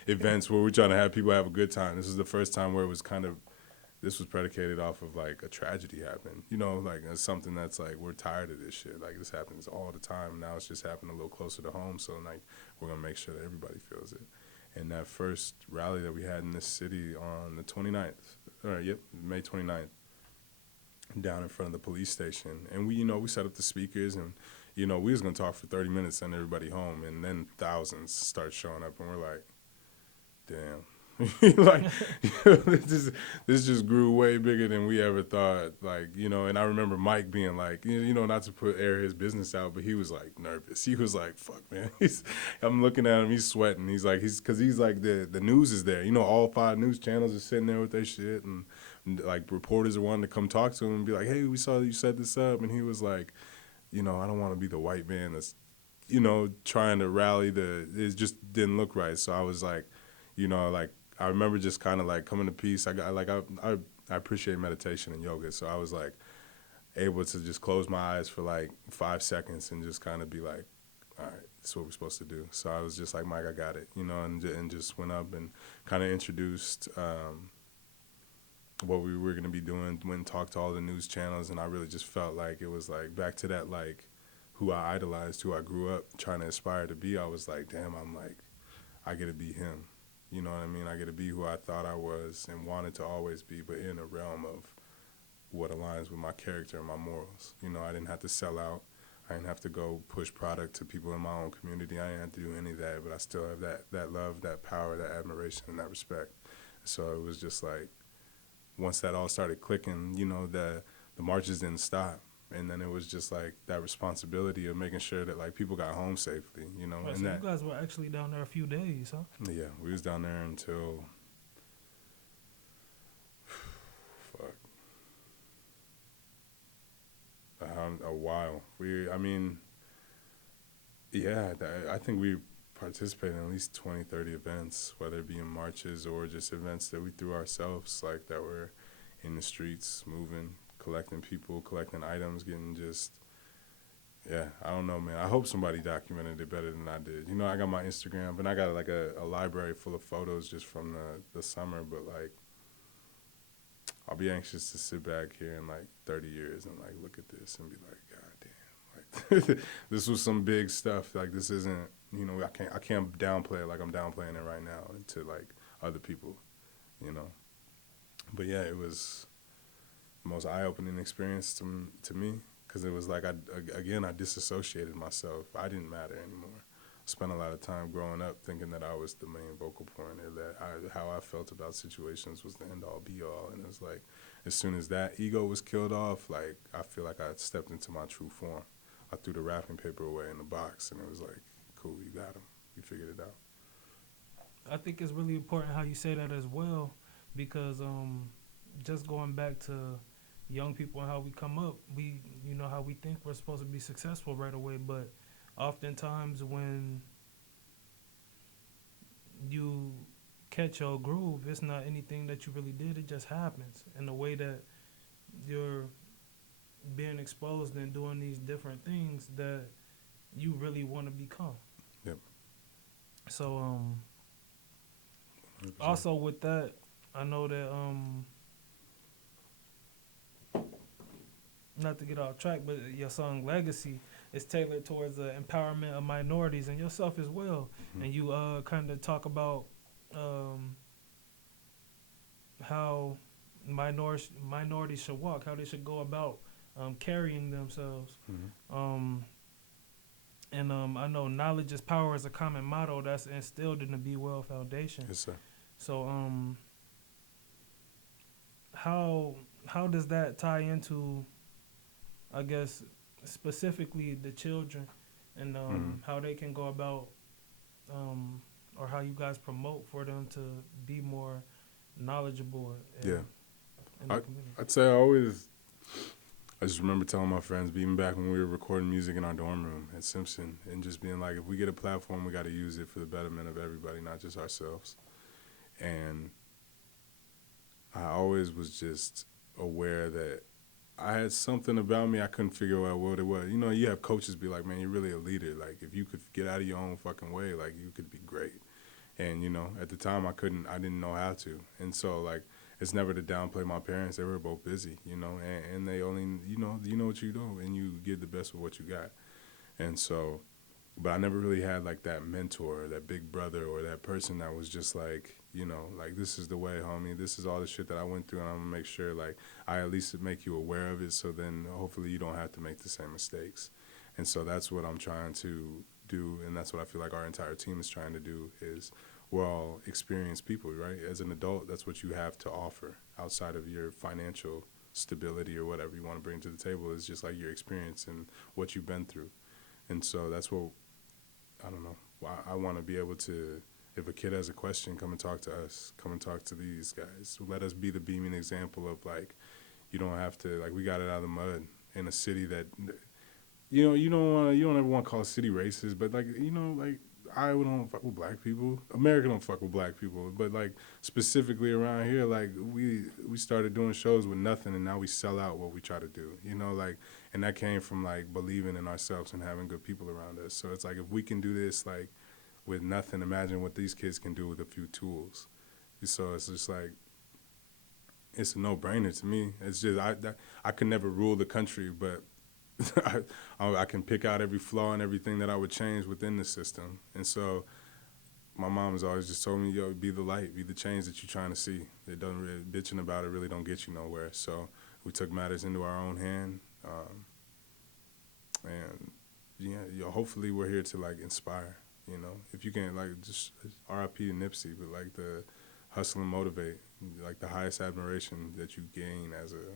events where we're trying to have people have a good time. This is the first time where it was this was predicated off of like a tragedy happened, like it's something that's like, we're tired of this shit. Like, this happens all the time. Now it's just happening a little closer to home. So like, we're gonna make sure that everybody feels it. And that first rally that we had in this city on the 29th, May 29th, down in front of the police station. And we set up the speakers, and, we was going to talk for 30 minutes, send everybody home, and then thousands start showing up, and we're like, damn. Like, this just grew way bigger than we ever thought. Like, and I remember Mike being like, not to air his business out, but he was like nervous. He was like, fuck, man. I'm looking at him, he's sweating. He's like, because he's like, the news is there. All 5 news channels are sitting there with their shit, and like reporters are wanting to come talk to him and be like, hey, we saw you set this up. And he was like, I don't want to be the white man that's, trying to rally it just didn't look right. So I was like, like, I remember just kind of like coming to peace. I appreciate meditation and yoga. So I was like able to just close my eyes for like 5 seconds and just kind of be like, all right, this is what we're supposed to do. So I was just like, Mike, I got it, and just went up and kind of introduced what we were going to be doing, went and talked to all the news channels. And I really just felt like it was like back to that, like who I idolized, who I grew up trying to aspire to be. I was like, damn, I get to be him. You know what I mean? I get to be who I thought I was and wanted to always be, but in a realm of what aligns with my character and my morals. I didn't have to sell out. I didn't have to go push product to people in my own community. I didn't have to do any of that, but I still have that love, that power, that admiration, and that respect. So it was just like, once that all started clicking, the marches didn't stop. And then it was just like that responsibility of making sure that like people got home safely, Right, and so that, you guys were actually down there a few days, huh? yeah, we was down there until a while. I think we participated in at least 20, 30 events, whether it be in marches or just events that we threw ourselves, like that were in the streets, moving, collecting people, collecting items, I don't know, man. I hope somebody documented it better than I did. I got my Instagram, and I got like a library full of photos just from the summer, but like, I'll be anxious to sit back here in like 30 years and like look at this and be like, God damn, like this was some big stuff. Like, this isn't, I can't downplay it like I'm downplaying it right now to like other people, But yeah, it was the most eye-opening experience to me, because it was like I disassociated myself. I didn't matter anymore. Spent a lot of time growing up thinking that I was the main vocal point, or that how I felt about situations was the end-all be-all. And it's like, as soon as that ego was killed off, like, I feel like I stepped into my true form. I threw the wrapping paper away in the box, and it was like, cool, you got him. You figured it out. I think it's really important how you say that as well, because just going back to young people and how we come up, you know how we think we're supposed to be successful right away, but oftentimes when you catch your groove, it's not anything that you really did. It just happens in the way that you're being exposed and doing these different things that you really want to become. Yep. So 100%. also with that, I know that not to get off track, but your song Legacy is tailored towards the empowerment of minorities and yourself as well. Mhm. And you kind of talk about how minorities should walk, how they should go about carrying themselves. Mhm. I know knowledge is power is a common motto that's instilled in the B.Well Foundation. Yes, sir. So how does that tie into, I guess, specifically the children and Mhm. how they can go about or how you guys promote for them to be more knowledgeable in, Yeah. in the community? I'd say I just remember telling my friends, even back when we were recording music in our dorm room at Simpson, and just being like, if we get a platform, we got to use it for the betterment of everybody, not just ourselves. And I always was just aware that I had something about me I couldn't figure out what it was. You know, you have coaches be like, man, you're really a leader. Like, if you could get out of your own fucking way, like, you could be great. And, you know, at the time I didn't know how to. And so, like, it's never to downplay my parents. They were both busy, you know, and they only, you know what you do, and you give the best of what you got. And so, but I never really had like that mentor, that big brother, or that person that was just like, you know, like, this is the way, homie. This is all the shit that I went through, and I'm gonna make sure, like, I at least make you aware of it, so then hopefully you don't have to make the same mistakes. And so that's what I'm trying to do, and that's what I feel like our entire team is trying to do. Is we're all experienced people, right? As an adult, that's what you have to offer outside of your financial stability or whatever you want to bring to the table, is just like your experience and what you've been through. And so that's what, I don't know, I want to be able to, if a kid has a question, come and talk to us, come and talk to these guys. Let us be the beaming example of, like, you don't have to, like, we got it out of the mud in a city that, you know, you don't ever want to call a city racist, but, like, you know, like, Iowa don't fuck with black people. America don't fuck with black people. But, like, specifically around here, like, we started doing shows with nothing, and now we sell out what we try to do. You know, like, and that came from, like, believing in ourselves and having good people around us. So it's like, if we can do this, like, with nothing, imagine what these kids can do with a few tools. So it's just like, it's a no-brainer to me. It's just, I could never rule the country, but I can pick out every flaw and everything that I would change within the system. And so my mom has always just told me, yo, be the light, be the change that you're trying to see. It doesn't really, bitching about it really don't get you nowhere. So we took matters into our own hand. And yeah, hopefully we're here to, like, inspire, you know. If you can, like, just RIP to Nipsey, but, like, the hustle and motivate, like, the highest admiration that you gain as a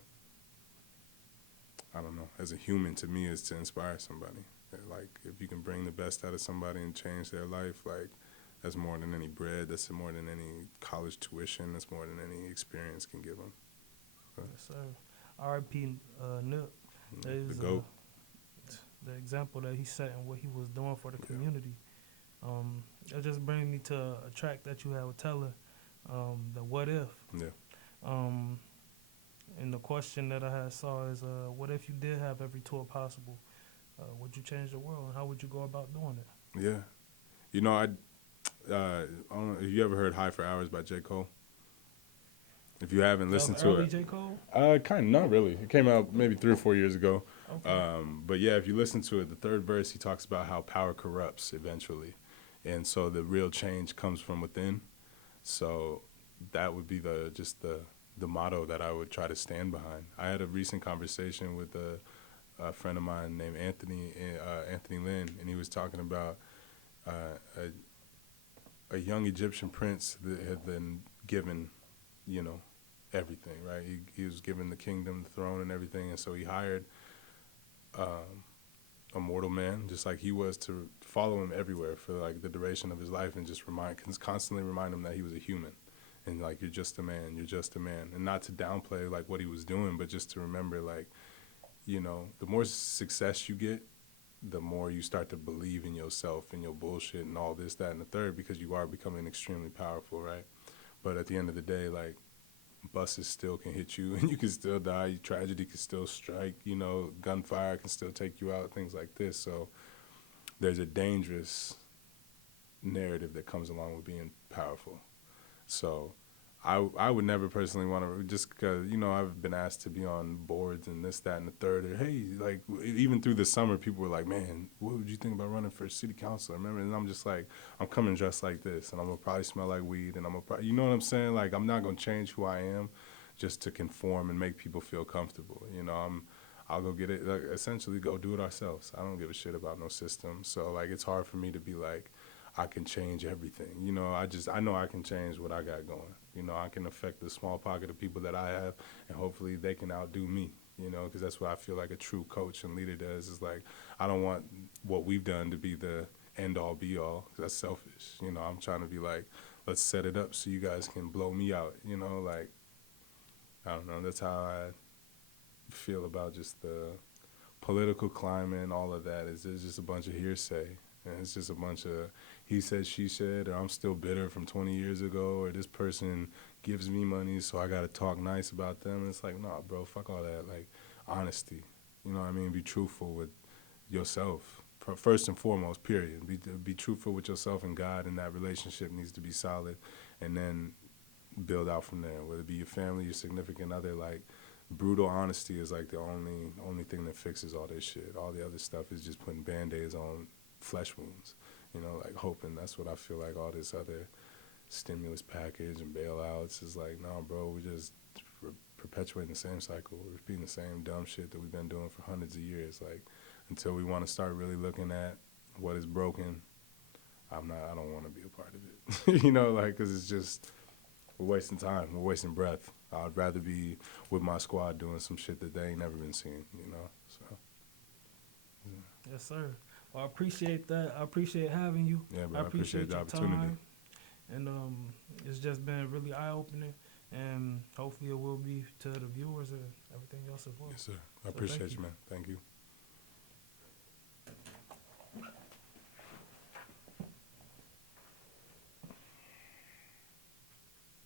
human, to me, is to inspire somebody. Like, if you can bring the best out of somebody and change their life, like, that's more than any bread, that's more than any college tuition, that's more than any experience can give them. Yes, sir. R.I.P. Nip. That The is GOAT. the example that he set and what he was doing for the community. It just brings me to a track that you had with Teller, the What If. Yeah. And the question that I had saw is, what if you did have every tool possible? Would you change the world, and how would you go about doing it? Yeah. You know, I don't know, have you ever heard High for Hours by J. Cole? If you haven't listened to early it. J. Cole? Kind of, not really. It came out maybe 3 or 4 years ago. Okay. But yeah, if you listen to it, the third verse, he talks about how power corrupts eventually. And so the real change comes from within. So that would be the motto that I would try to stand behind. I had a recent conversation with a friend of mine named Anthony Lynn, and he was talking about a young Egyptian prince that had been given, you know, everything, right? He was given the kingdom, the throne, and everything, and so he hired a mortal man, just like he was, to follow him everywhere for, like, the duration of his life, and just constantly remind him that he was a human, and like, you're just a man, you're just a man. And not to downplay like what he was doing, but just to remember, like, you know, the more success you get, the more you start to believe in yourself and your bullshit and all this, that, and the third, because you are becoming extremely powerful, right? But at the end of the day, like, buses still can hit you and you can still die. Tragedy can still strike, you know, gunfire can still take you out, things like this. So there's a dangerous narrative that comes along with being powerful. So I would never personally want to, just because, you know, I've been asked to be on boards and this, that, and the third. Or, hey, like, even through the summer, people were like, man, what would you think about running for city council? Remember? And I'm just like, I'm coming dressed like this, and I'm going to probably smell like weed, and I'm going to, you know what I'm saying? Like, I'm not going to change who I am just to conform and make people feel comfortable. You know, I'll go get it, like, essentially go do it ourselves. I don't give a shit about no system. So, like, it's hard for me to be like, I can change everything. You know, I know I can change what I got going. You know, I can affect the small pocket of people that I have, and hopefully they can outdo me, you know, because that's what I feel like a true coach and leader does, is like, I don't want what we've done to be the end-all, be-all, 'cause that's selfish. You know, I'm trying to be like, let's set it up so you guys can blow me out, you know, like, I don't know, that's how I feel about just the political climate and all of that. Is there's just a bunch of hearsay. And it's just a bunch of he said, she said, or I'm still bitter from 20 years ago, or this person gives me money, so I got to talk nice about them. And it's like, nah, bro, fuck all that. Like, honesty. You know what I mean? Be truthful with yourself, first and foremost, period. Be truthful with yourself and God, and that relationship needs to be solid. And then build out from there, whether it be your family, your significant other. Like, brutal honesty is like the only thing that fixes all this shit. All the other stuff is just putting Band-Aids on flesh wounds, you know, like hoping. That's what I feel like all this other stimulus package and bailouts is like, nah, bro, we just perpetuating the same cycle. We're repeating the same dumb shit that we've been doing for hundreds of years. Like, until we want to start really looking at what is broken, I don't want to be a part of it. You know, like, because it's just, we're wasting time. We're wasting breath. I'd rather be with my squad doing some shit that they ain't never been seeing, you know? So. Yeah. Yes, sir. Well, I appreciate that. I appreciate having you. Yeah, bro, I appreciate the your opportunity. time. And it's just been really eye-opening. And hopefully it will be to the viewers and everything else as well. Yes, sir. I So appreciate thank you, man. Thank you.